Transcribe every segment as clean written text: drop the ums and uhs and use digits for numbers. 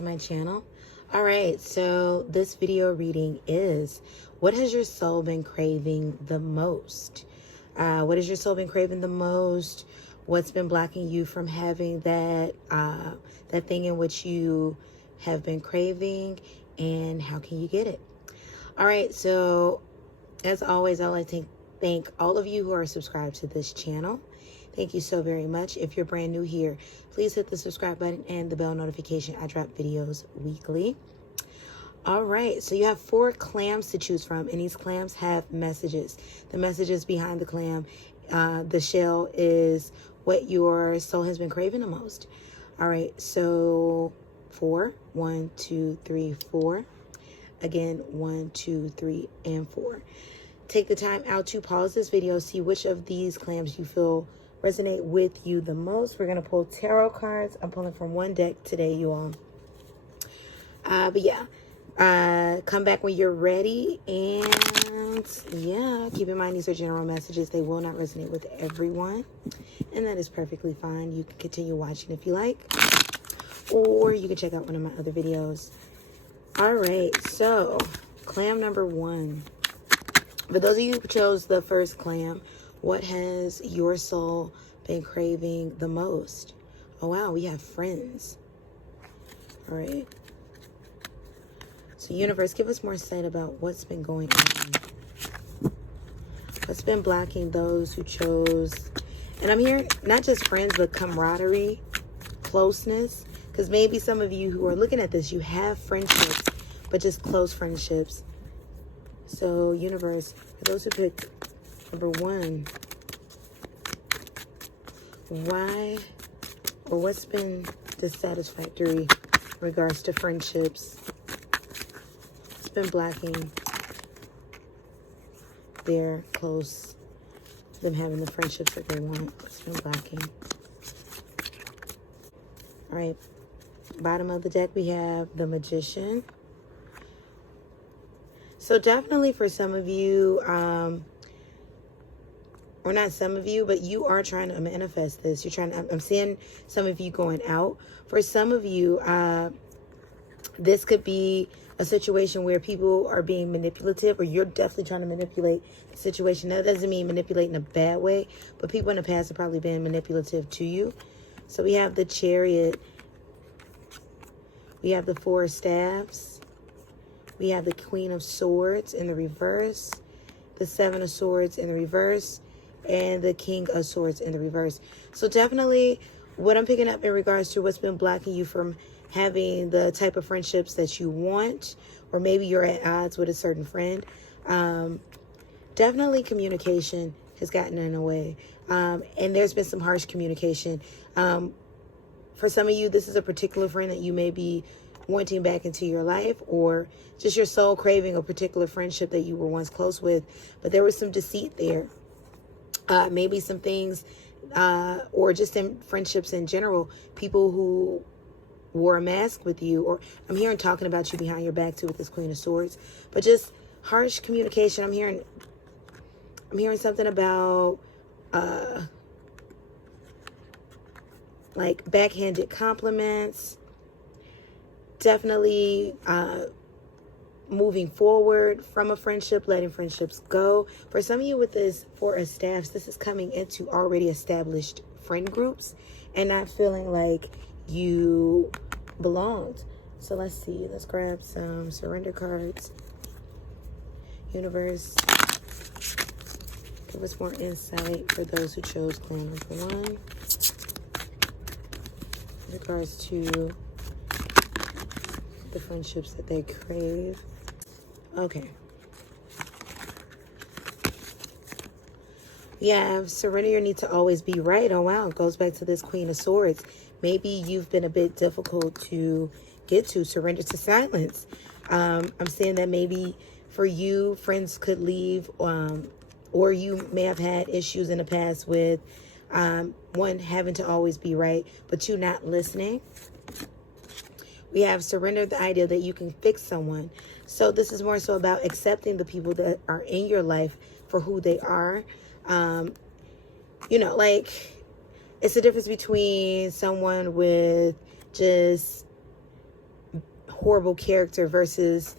to my channel. All right, so this video reading is, what has your soul been craving the most? What has your soul been craving the most? What's been blocking you from having that that thing in which you have been craving, and how can you get it? All right, so as always, I'd like to thank all of you who are subscribed to this channel. Thank you so very much. If you're brand new here, please hit the subscribe button and the bell notification. I drop videos weekly. All right, so you have 4 clams to choose from, and these clams have messages. The messages behind the clam, the shell, is what your soul has been craving the most. All right, so 4, 1, 2, 3, 4. Again, 1, 2, 3, and 4. Take the time out to pause this video, see which of these clams you feel resonate with you the most. We're going to pull tarot cards. I'm pulling from one deck today, you all. But yeah, come back when you're ready. And yeah, keep in mind these are general messages. They will not resonate with everyone, and that is perfectly fine. You can continue watching if you like, or you can check out one of my other videos. All right, so clam number 1. For those of you who chose the first clam, what has your soul been craving the most? Oh, wow, we have friends. All right. So, universe, give us more insight about what's been going on. What's been blocking those who chose, and I'm hearing not just friends, but camaraderie, closeness. Because maybe some of you who are looking at this, you have friendships, but just close friendships. So, universe, for those who picked number 1, why or what's been dissatisfactory in regards to friendships? It's been blocking their close, them having the friendships that they want. It's been blocking. All right, bottom of the deck, we have the Magician. So definitely for some of you, or not some of you, but you are trying to manifest this. You're trying to, I'm seeing some of you going out. For some of you, this could be a situation where people are being manipulative, or you're definitely trying to manipulate the situation. That doesn't mean manipulate in a bad way, but people in the past have probably been manipulative to you. So we have the Chariot. We have the 4 of Staffs. We have the Queen of Swords in the reverse, the 7 of Swords in the reverse, and the King of Swords in the reverse. So definitely what I'm picking up in regards to what's been blocking you from having the type of friendships that you want, or maybe you're at odds with a certain friend. Definitely communication has gotten in the way. And there's been some harsh communication. For some of you, this is a particular friend that you may be wanting back into your life, or just your soul craving a particular friendship that you were once close with, but there was some deceit there. Maybe some things, or just in friendships in general, people who wore a mask with you, or I'm hearing talking about you behind your back too with this Queen of Swords, but just harsh communication. I'm hearing something about like backhanded compliments. Definitely moving forward from a friendship, letting friendships go. For some of you with this 4 of Staffs, this is coming into already established friend groups and not feeling like you belonged. So let's see. Let's grab some surrender cards. Universe, give us more insight for those who chose clan number 1 in regards to the friendships that they crave. Okay. Yeah, surrender your need to always be right. Oh, wow. It goes back to this Queen of Swords. Maybe you've been a bit difficult to get to. Surrender to silence. I'm saying that maybe for you, friends could leave, or you may have had issues in the past with, 1, having to always be right, but 2, not listening. We have surrender the idea that you can fix someone. So this is more so about accepting the people that are in your life for who they are. You know, like, it's the difference between someone with just horrible character versus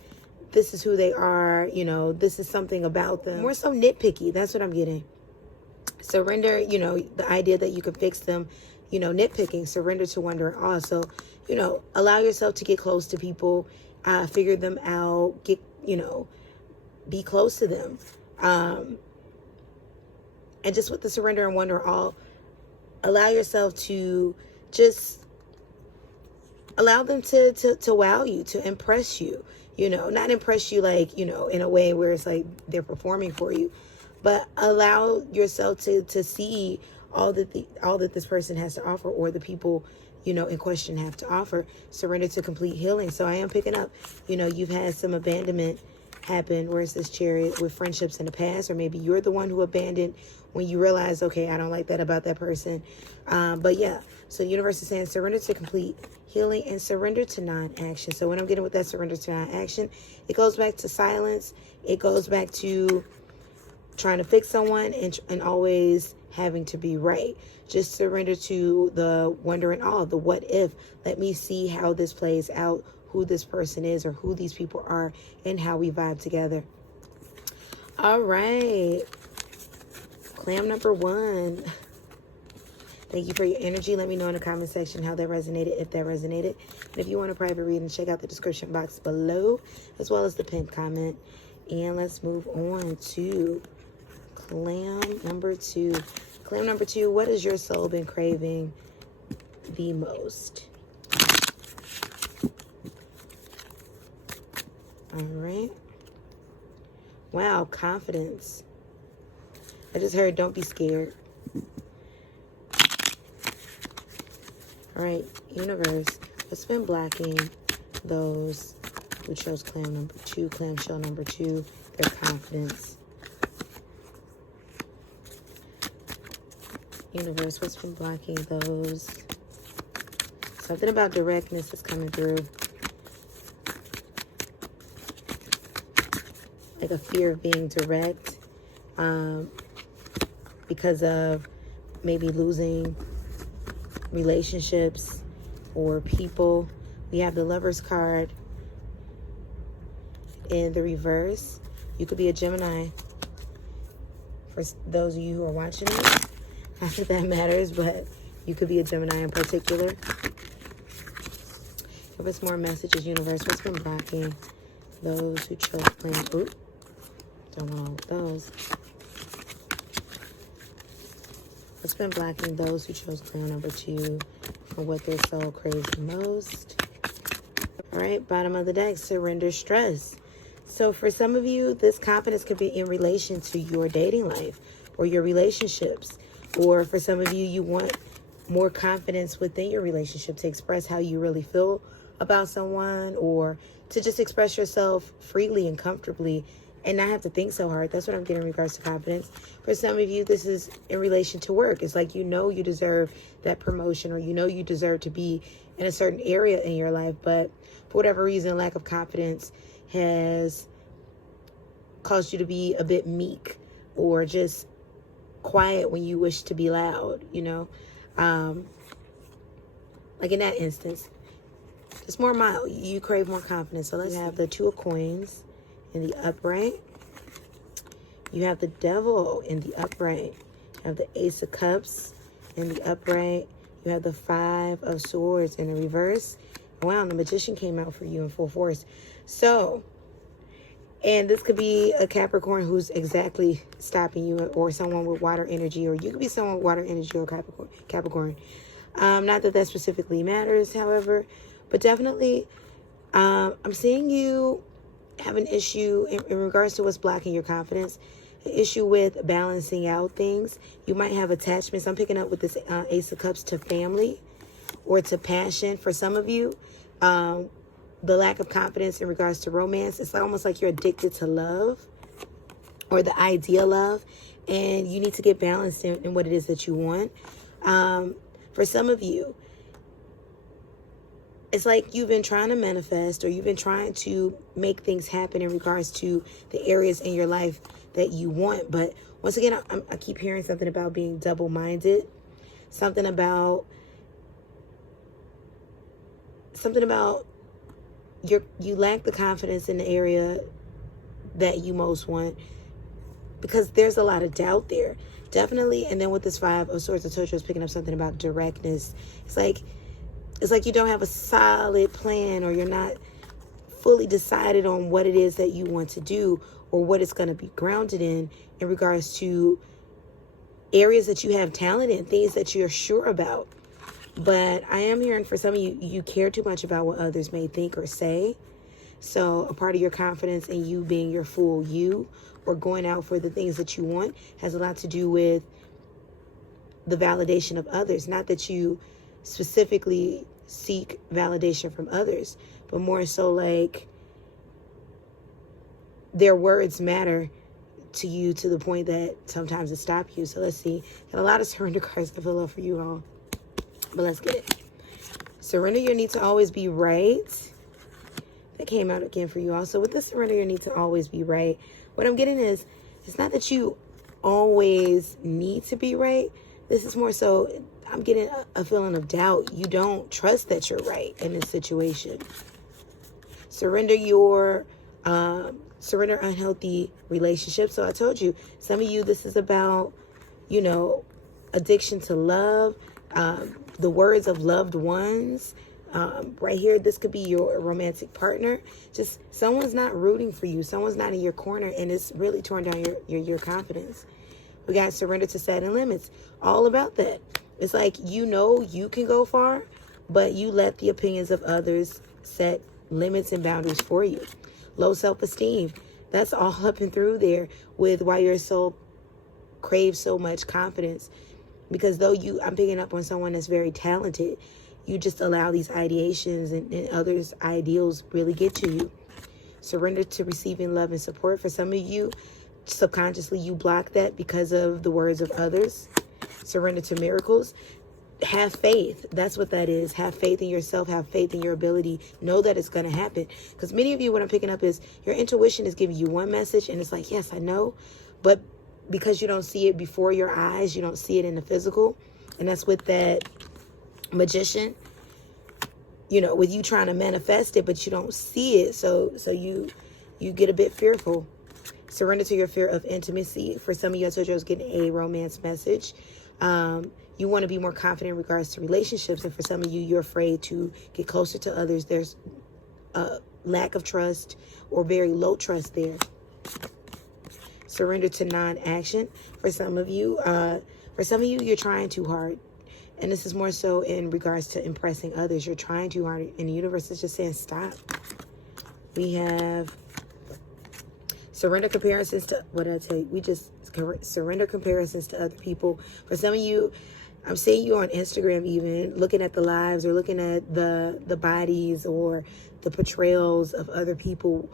this is who they are, you know, this is something about them. More so nitpicky, that's what I'm getting. Surrender, you know, the idea that you can fix them, you know, nitpicking, surrender to wonder and awe. So, you know, allow yourself to get close to people, figure them out, get, you know, be close to them. And just with the surrender and wonder and awe, allow yourself to just allow them to wow you, to impress you, you know, not impress you like, you know, in a way where it's like they're performing for you, but allow yourself to see all that this person has to offer, or the people, you know, in question have to offer. Surrender to complete healing. So I am picking up, you know, you've had some abandonment happen. Where's this Chariot? With friendships in the past, or maybe you're the one who abandoned when you realize, okay, I don't like that about that person. But yeah, so universe is saying surrender to complete healing and surrender to non-action. So when I'm getting with that surrender to non-action, it goes back to silence. It goes back to trying to fix someone and always having to be right. Just surrender to the wonder and awe, the what if. Let me see how this plays out, who this person is or who these people are, and how we vibe together. All right. Clam number 1. Thank you for your energy. Let me know in the comment section how that resonated, if that resonated. And if you want a private reading, check out the description box below, as well as the pinned comment. And let's move on to Clam number 2. Clam number 2, what has your soul been craving the most? All right. Wow, confidence. I just heard don't be scared. All right, universe, what's been blocking those who chose clam number 2, clamshell number 2, their confidence? Universe, what's been blocking those? Something about directness is coming through. Like a fear of being direct, because of maybe losing relationships or people. We have the Lover's card in the reverse. You could be a Gemini. For those of you who are watching this, not that that matters, but you could be a Gemini in particular. Give us more messages, universe. What's been blocking those who chose clam? Oop, don't want all of those. What's been blocking those who chose clam number 2 for what their soul craves the most? All right, bottom of the deck, surrender stress. So for some of you, this confidence could be in relation to your dating life or your relationships. Or for some of you, you want more confidence within your relationship to express how you really feel about someone, or to just express yourself freely and comfortably and not have to think so hard. That's what I'm getting in regards to confidence. For some of you, this is in relation to work. It's like, you know, you deserve that promotion, or you know you deserve to be in a certain area in your life, but for whatever reason, lack of confidence has caused you to be a bit meek, or just quiet when you wish to be loud, you know? Like in that instance, it's more mild. You crave more confidence. So let's have the 2 of coins in the upright. You have the Devil in the upright. You have the Ace of Cups in the upright. You have the 5 of Swords in the reverse. Wow, the Magician came out for you in full force. So, and this could be a Capricorn who's exactly stopping you, or someone with water energy, or you could be someone with water energy or Capricorn. Not that specifically matters, however, but definitely I'm seeing you have an issue in regards to what's blocking your confidence, an issue with balancing out things. You might have attachments. I'm picking up with this Ace of Cups to family or to passion. For some of you, the lack of confidence in regards to romance, it's almost like you're addicted to love, or the idea of love, and you need to get balanced in what it is that you want. For some of you, it's like you've been trying to manifest, or you've been trying to make things happen in regards to the areas in your life that you want. But once again, I keep hearing something about being double-minded, something about you lack the confidence in the area that you most want, because there's a lot of doubt there. Definitely. And then with this 5 of Swords, I told you I was picking up something about directness. It's like you don't have a solid plan, or you're not fully decided on what it is that you want to do, or what it's going to be grounded in regards to areas that you have talent in, things that you're sure about. But I am hearing for some of you, you care too much about what others may think or say. So a part of your confidence in you being your full you, or going out for the things that you want, has a lot to do with the validation of others. Not that you specifically seek validation from others, but more so like their words matter to you to the point that sometimes it stops you. So let's see. Got a lot of surrender cards to fill up for you all. But let's get it. Surrender your need to always be right. That came out again for you all. So with the surrender your need to always be right, what I'm getting is, it's not that you always need to be right. This is more so, I'm getting a feeling of doubt. You don't trust that you're right in this situation. Surrender unhealthy relationships. So I told you, some of you, this is about, addiction to love, the words of loved ones. Right here, this could be your romantic partner. Just someone's not rooting for you. Someone's not in your corner, and it's really torn down your confidence. We got surrender to setting limits. All about that. It's like, you can go far, but you let the opinions of others set limits and boundaries for you. Low self-esteem. That's all up and through there with why your soul craves so much confidence. Because though I'm picking up on someone that's very talented, you just allow these ideations and others' ideals really get to you. Surrender to receiving love and support. For some of you, subconsciously you block that because of the words of others. Surrender to miracles. Have faith. That's what that is. Have faith in yourself. Have faith in your ability. Know that it's going to happen. Because many of you, what I'm picking up is, your intuition is giving you one message, and it's like, yes, I know. But because you don't see it before your eyes, you don't see it in the physical. And that's with that magician, with you trying to manifest it, but you don't see it. So you get a bit fearful. Surrender to your fear of intimacy. For some of you, I told you I was getting a romance message. You want to be more confident in regards to relationships. And for some of you, you're afraid to get closer to others. There's a lack of trust or very low trust there. Surrender to non-action. For some of you, you're trying too hard. And this is more so in regards to impressing others. You're trying too hard, and the universe is just saying, stop. We have surrender comparisons to, what did I tell you? We just surrender comparisons to other people. For some of you, I'm seeing you on Instagram even, looking at the lives or looking at the bodies or the portrayals of other people,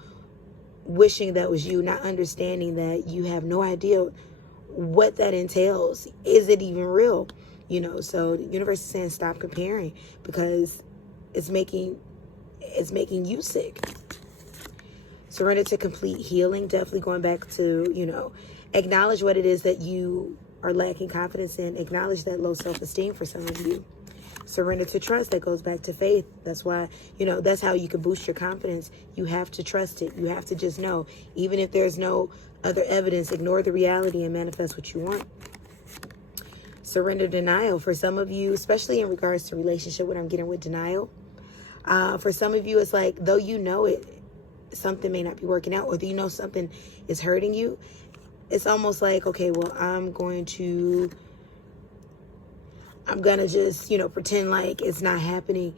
wishing that was you, not understanding that you have no idea what that entails. Is it even real? So the universe is saying, stop comparing, because it's making you sick. Surrender to complete healing. Definitely going back to, acknowledge what it is that you are lacking confidence in. Acknowledge that low self-esteem for some of you. Surrender to trust. That goes back to faith. That's why, that's how you can boost your confidence. You have to trust it. You have to just know. Even if there's no other evidence, ignore the reality and manifest what you want. Surrender denial. For some of you, especially in regards to relationship, what I'm getting with denial. For some of you, it's like, though it, something may not be working out, or something is hurting you. It's almost like, okay, well, I'm gonna just, pretend like it's not happening.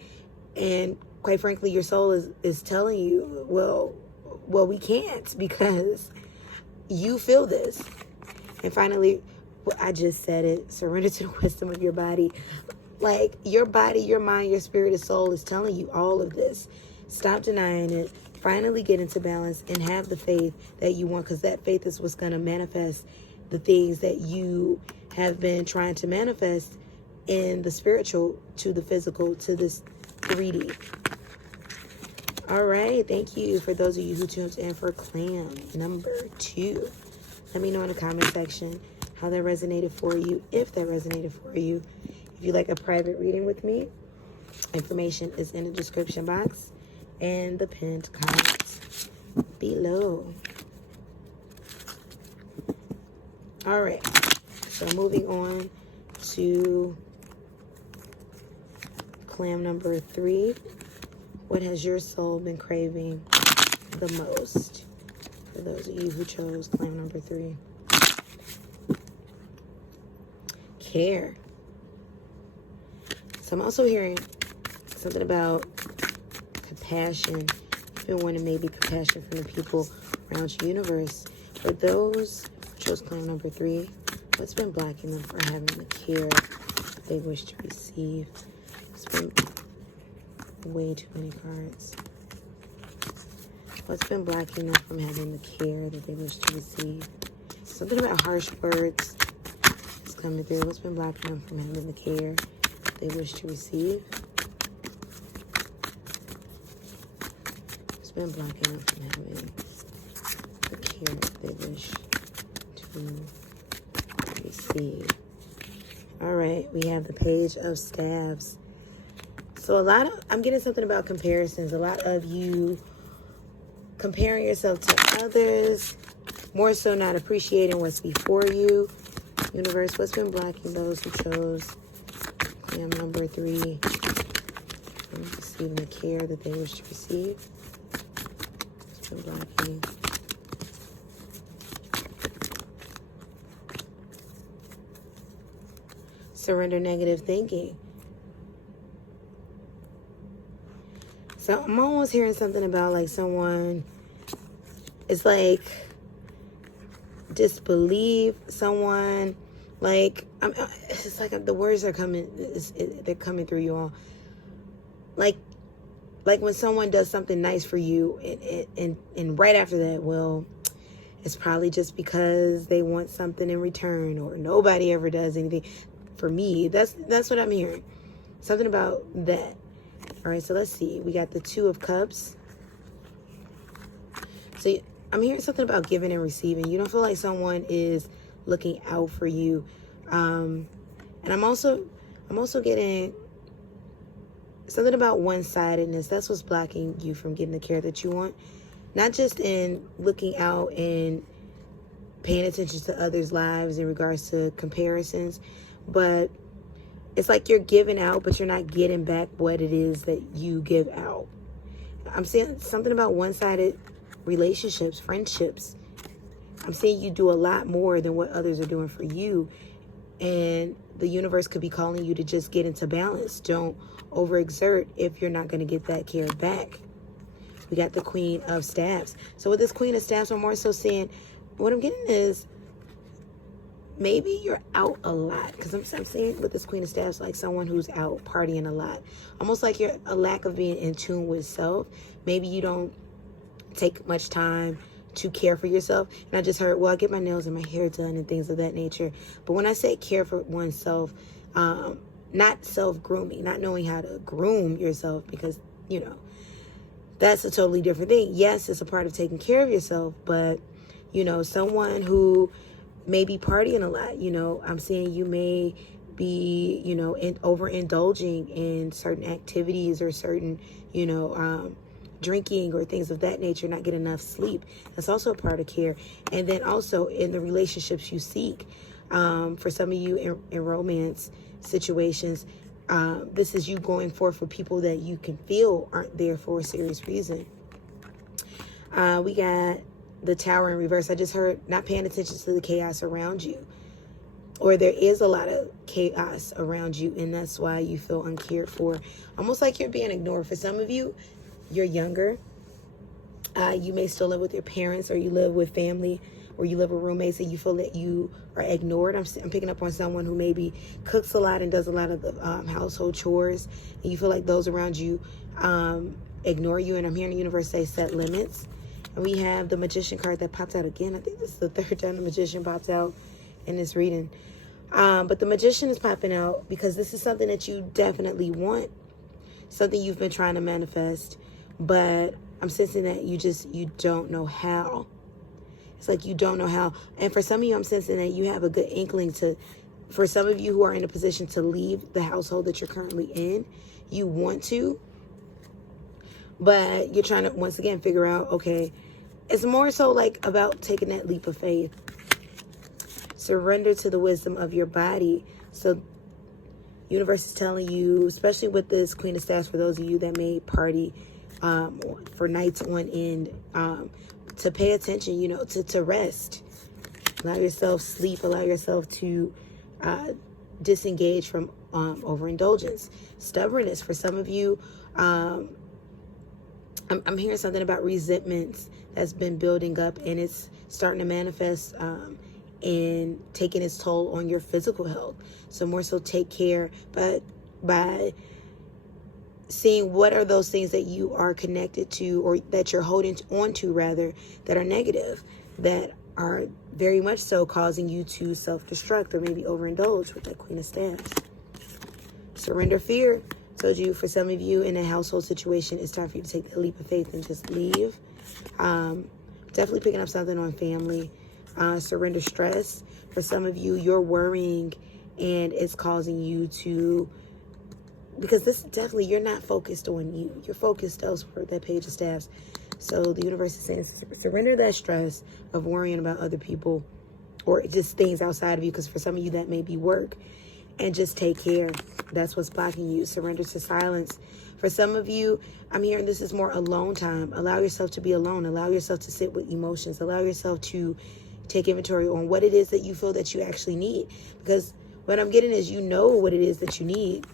And quite frankly, your soul is telling you, well, we can't, because you feel this. And finally, I just said it, surrender to the wisdom of your body. Like, your body, your mind, your spirit, and soul is telling you all of this. Stop denying it. Finally get into balance and have the faith that you want, because that faith is what's going to manifest the things that you have been trying to manifest in the spiritual to the physical to this 3D. All right. Thank you for those of you who tuned in for Clam number 2. Let me know in the comment section how that resonated for you, if that resonated for you. If you'd like a private reading with me, information is in the description box. and the pinned comments below. All right, so moving on to Clam number 3. What has your soul been craving the most? For those of you who chose Clam number 3. Care. So I'm also hearing something about compassion. You've been wanting maybe compassion from the people around your universe. For those who chose Clam number 3, what's been blocking them from having the care that they wish to receive? It's been way too many cards. What's been blocking them from having the care that they wish to receive? Something about harsh words is coming through. What's been blocking them from having the care they wish to receive? What's been blocking them from having the care they wish to receive? All right, we have the Page of Staves. So I'm getting something about comparisons. A lot of you comparing yourself to others, more so not appreciating what's before you. Universe, what's been blocking those who chose Clam number 3 from receiving the care that they wish to receive? What's been blocking? Surrender negative thinking. So I'm almost hearing something about like someone, it's like disbelieve someone, like it's like the words are coming, they're coming through you all. Like when someone does something nice for you and right after that, well, it's probably just because they want something in return, or nobody ever does anything for me. That's what I'm hearing. Something about that. All right, so let's see. We got the 2 of Cups. So I'm hearing something about giving and receiving. You don't feel like someone is looking out for you. And I'm also getting something about one-sidedness. That's what's blocking you from getting the care that you want. Not just in looking out and paying attention to others' lives in regards to comparisons, but it's like you're giving out, but you're not getting back what it is that you give out. I'm saying something about one-sided relationships, friendships. I'm saying you do a lot more than what others are doing for you. And the universe could be calling you to just get into balance. Don't overexert if you're not going to get that care back. We got the Queen of Staves. So with this Queen of Staves, I'm more so saying, what I'm getting is, maybe you're out a lot, because I'm saying with this Queen of Staves, like someone who's out partying a lot. Almost like you're a lack of being in tune with self. Maybe you don't take much time to care for yourself. And I just heard, well, I get my nails and my hair done and things of that nature. But when I say care for oneself, not self-grooming, not knowing how to groom yourself, because, you know, that's a totally different thing. Yes, it's a part of taking care of yourself, but, you know, someone who may be partying a lot, you know, I'm saying you may be, you know, overindulging in certain activities or certain, you know, drinking or things of that nature, not get enough sleep. That's also a part of care. And then also in the relationships you seek, for some of you in romance situations, this is you going for people that you can feel aren't there for a serious reason. We got the Tower in reverse. I just heard not paying attention to the chaos around you, or there is a lot of chaos around you, and that's why you feel uncared for. Almost like you're being ignored. For some of you, you're younger. You may still live with your parents, or you live with family, or you live with roommates, and you feel that you are ignored. I'm picking up on someone who maybe cooks a lot and does a lot of the household chores, and you feel like those around you ignore you. And I'm hearing the universe say set limits. And we have the Magician card that popped out again. I think this is the 3rd time the Magician popped out in this reading. But the Magician is popping out because this is something that you definitely want, something you've been trying to manifest, but I'm sensing that you don't know how. It's like you don't know how. And for some of you, I'm sensing that you have a good inkling for some of you who are in a position to leave the household that you're currently in, you want to, But you're trying to, once again, figure out, okay, it's more so like about taking that leap of faith. Surrender to the wisdom of your body. So universe is telling you, especially with this Queen of Staffs, for those of you that may party for nights on end, to pay attention, to rest. Allow yourself sleep. Allow yourself to disengage from overindulgence. Stubbornness. For some of you, I'm hearing something about resentments that's been building up, and it's starting to manifest and taking its toll on your physical health. So more so take care, but by seeing what are those things that you are connected to, or that you're holding on to rather, that are negative, that are very much so causing you to self-destruct or maybe overindulge with that Queen of Staffs. Surrender fear. Told you, for some of you in a household situation, it's time for you to take that leap of faith and just leave. Definitely picking up something on family. Surrender stress. For some of you, you're worrying and it's causing you to, because this definitely, you're not focused on you. You're focused elsewhere, that Page of Staffs. So the universe is saying, surrender that stress of worrying about other people or just things outside of you, because for some of you that may be work, and just take care. That's what's blocking you. Surrender to silence. For some of you, I'm hearing this is more alone time. Allow yourself to be alone. Allow yourself to sit with emotions. Allow yourself to take inventory on what it is that you feel that you actually need. Because what I'm getting is, you know what it is that you need.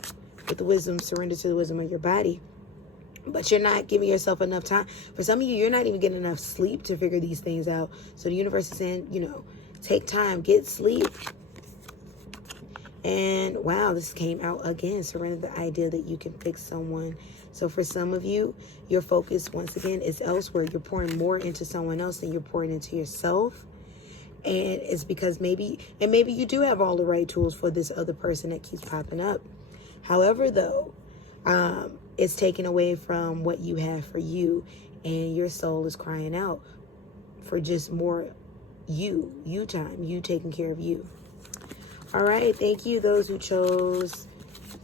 With the wisdom, surrender to the wisdom of your body. But you're not giving yourself enough time. For some of you, you're not even getting enough sleep to figure these things out. So the universe is saying, take time, get sleep. And wow, this came out again. Surrender the idea that you can fix someone. So for some of you, your focus, once again, is elsewhere. You're pouring more into someone else than you're pouring into yourself. And it's because maybe you do have all the right tools for this other person that keeps popping up. However, though, it's taken away from what you have for you, and your soul is crying out for just more you time, you taking care of you. All right, thank you, those who chose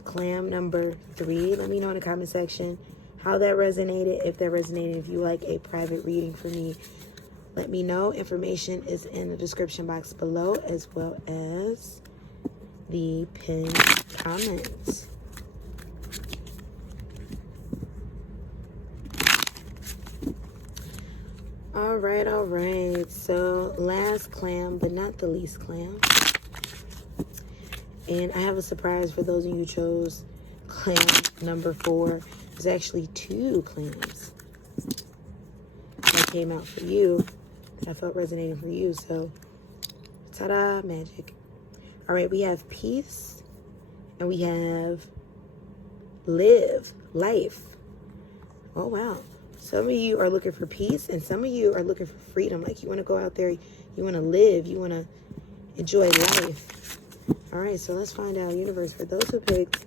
Clam number 3. Let me know in the comment section how that resonated, if that resonated. If you like a private reading for me, let me know. Information is in the description box below, as well as the pinned comments. All right. So last Clam, but not the least Clam. And I have a surprise for those of you who chose Clam number 4. There's actually 2 Clams that came out for you, that I felt resonating for you. So, ta-da, magic. All right, we have peace, and we have life. Oh, wow. Some of you are looking for peace, and some of you are looking for freedom. Like, you want to go out there, you want to live, you want to enjoy life. All right, so let's find out, universe, for those who picked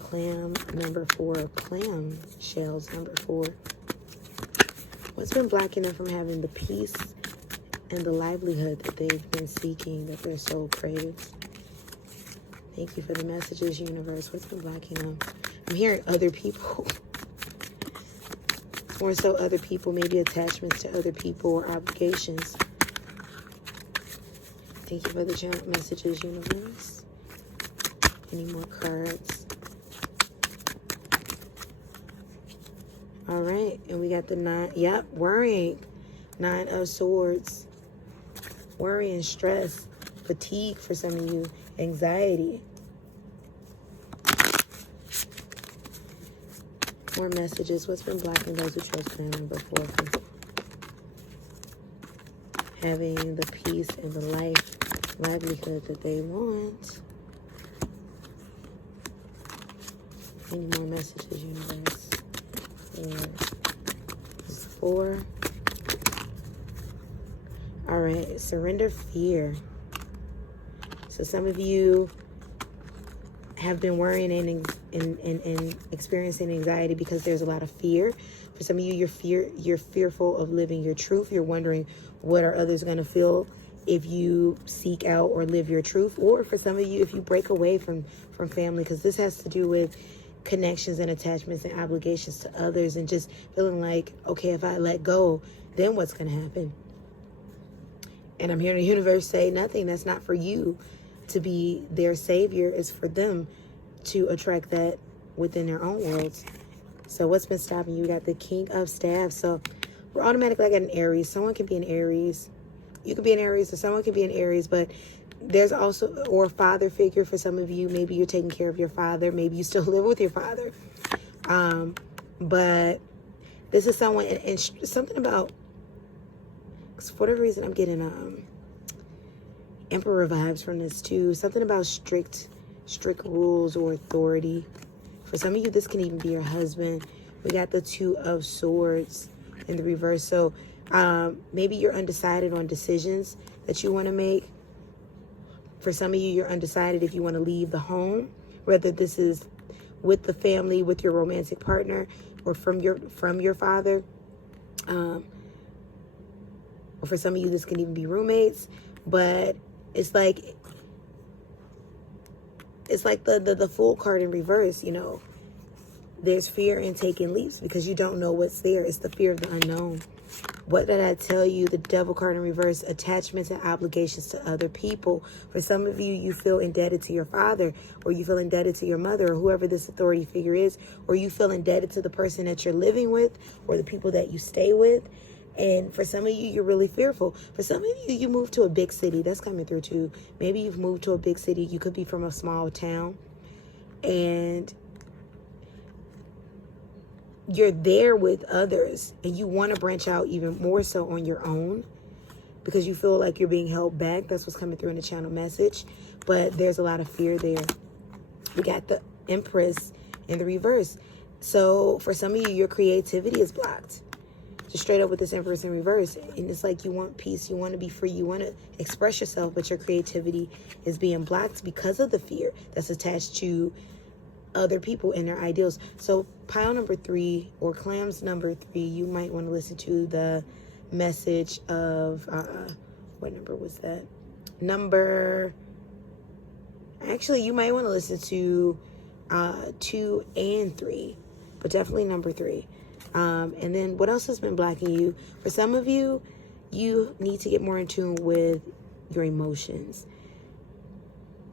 Clam number 4, clam shells number 4. What's been blocking them from having the peace and the livelihood that they've been seeking, that their soul craves? Thank you for the messages, universe. What's been blocking them? I'm hearing other people. More so other people, maybe attachments to other people or obligations. Thank you for the channel messages, universe. Any more cards? All right, and we got the 9. Yep, worrying. 9 of Swords. Worry and stress. Fatigue for some of you. Anxiety. More messages. What's been blocking those who chose Clam number 4 from having the peace and the livelihood that they want? Any more messages, universe? There's 4. All right, surrender fear. So some of you have been worrying and experiencing anxiety because there's a lot of fear. For some of you, you're fearful of living your truth. You're wondering, what are others going to feel if you seek out or live your truth? Or for some of you, if you break away from family, because this has to do with connections and attachments and obligations to others, and just feeling like, okay, if I let go, then what's going to happen? And I'm hearing the universe say, nothing. That's not for you to be their savior. It's for them to attract that within their own worlds. So what's been stopping you? We got the King of Staffs. So we're automatically like an Aries. Someone can be an Aries. You could be an Aries, or someone could be an Aries, but there's also, or father figure for some of you. Maybe you're taking care of your father. Maybe you still live with your father. But this is someone, and something about, for whatever reason, I'm getting Emperor vibes from this too. Something about strict rules or authority. For some of you, this can even be your husband. We got the Two of Swords in the reverse. So maybe you're undecided on decisions that you want to make. For some of you, you're undecided if you want to leave the home, whether this is with the family, with your romantic partner, or from your father. Or for some of you, this can even be roommates. But it's like the Fool card in reverse, you know. There's fear in taking leaps because you don't know what's there. It's the fear of the unknown. What did I tell you? The Devil card in reverse, attachments and obligations to other people. For some of you, you feel indebted to your father, or you feel indebted to your mother, or whoever this authority figure is, or you feel indebted to the person that you're living with, or the people that you stay with. And for some of you, you're really fearful. For some of you, you moved to a big city. That's coming through too. Maybe you've moved to a big city. You could be from a small town. And you're there with others, and you want to branch out even more so on your own because you feel like you're being held back. That's what's coming through in the channel message. But there's a lot of fear there. We got the Empress in the reverse. So for some of you, your creativity is blocked. Just straight up with this Empress in reverse. And it's like you want peace. You want to be free. You want to express yourself, but your creativity is being blocked because of the fear that's attached to other people and their ideals. So pile number 3, or Clam's number 3, you might want to listen to the message of what number was that? Actually, you might want to listen to 2 and 3, but definitely number 3. And then what else has been blocking you? For some of you, you need to get more in tune with your emotions.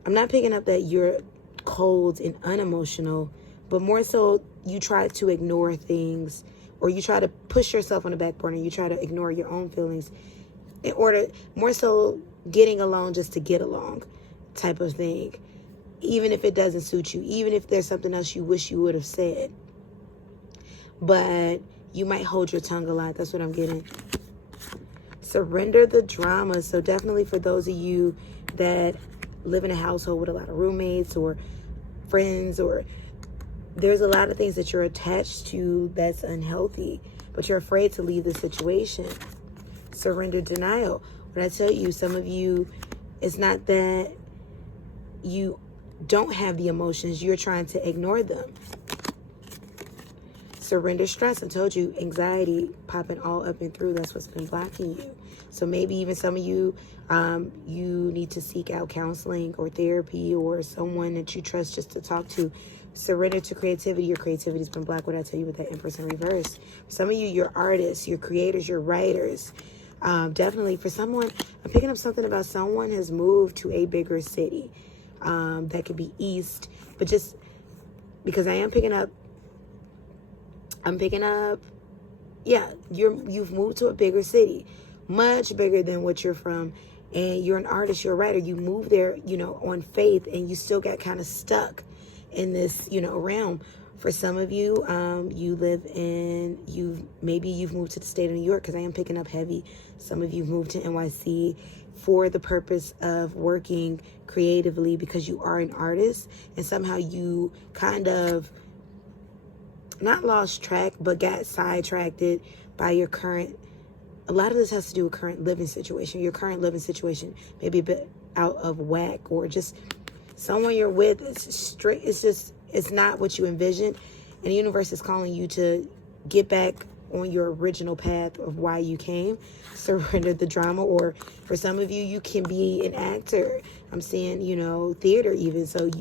I'm not picking up that you're cold and unemotional, but more so you try to ignore things, or you try to push yourself on the back burner. You try to ignore your own feelings in order, more so getting along just to get along type of thing, even if it doesn't suit you, even if there's something else you wish you would have said. But you might hold your tongue a lot. That's what I'm getting. Surrender the drama. So definitely for those of you that live in a household with a lot of roommates or friends, or there's a lot of things that you're attached to that's unhealthy, but you're afraid to leave the situation. Surrender denial. When I tell you, some of you, it's not that you don't have the emotions, you're trying to ignore them. Surrender stress. I told you, anxiety popping all up and through. That's what's been blocking you. So maybe even some of you, you need to seek out counseling or therapy, or someone that you trust just to talk to. Surrender to creativity. Your creativity's been blocked. What I tell you with that Empress in reverse. Some of you, you're artists, you're creators, you're writers. Definitely for someone, I'm picking up something about someone has moved to a bigger city. That could be east, but just because I'm picking up, yeah, you've moved to a bigger city, much bigger than what you're from, and you're an artist, you're a writer. You moved there, you know, on faith, and you still got kind of stuck in this, you know, realm. For some of you, maybe you've moved to the state of New York, because I am picking up heavy. Some of you moved to NYC for the purpose of working creatively because you are an artist, and somehow you kind of not lost track, but got sidetracked by your current. A lot of this has to do with current living situation. Your current living situation may be a bit out of whack, or just someone you're with. It's not what you envisioned, and the universe is calling you to get back on your original path of why you came. Surrender the drama. Or for some of you, you can be an actor. I'm seeing, you know, theater even. So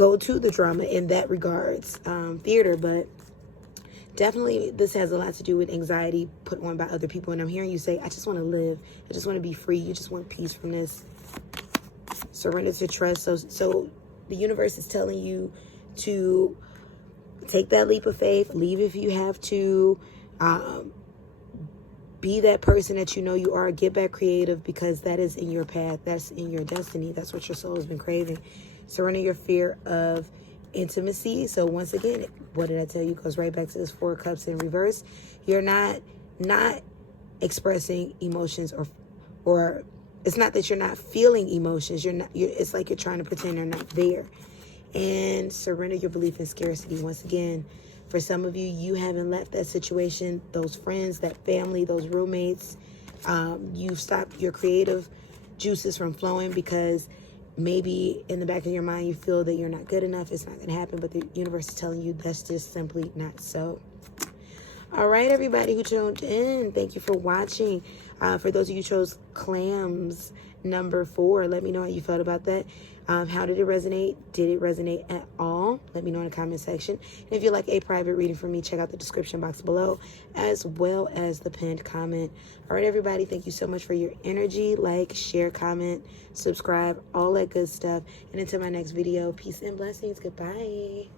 go to the drama in that regards, theater, but definitely this has a lot to do with anxiety put on by other people. And I'm hearing you say, I just want to live. I just want to be free. You just want peace from this. Surrender to trust. So the universe is telling you to take that leap of faith. Leave if you have to. Be that person that you know you are. Get back creative, because that is in your path. That's in your destiny. That's what your soul has been craving. Surrender your fear of intimacy. So once again, what did I tell you? Goes right back to this 4 cups in reverse. You're not expressing emotions, or it's not that you're not feeling emotions. It's like you're trying to pretend they're not there. And surrender your belief in scarcity. Once again, for some of you, you haven't left that situation, those friends, that family, those roommates. You've stopped your creative juices from flowing because maybe in the back of your mind you feel that you're not good enough. It's not going to happen, but the universe is telling you that's just simply not so. All right, everybody who tuned in, thank you for watching. For those of you who chose Clams number 4, let me know how you felt about that. How did it resonate? Did it resonate at all? Let me know in the comment section. And if you'd like a private reading from me, check out the description box below, as well as the pinned comment. All right, everybody, thank you so much for your energy. Like, share, comment, subscribe, all that good stuff. And until my next video, peace and blessings. Goodbye.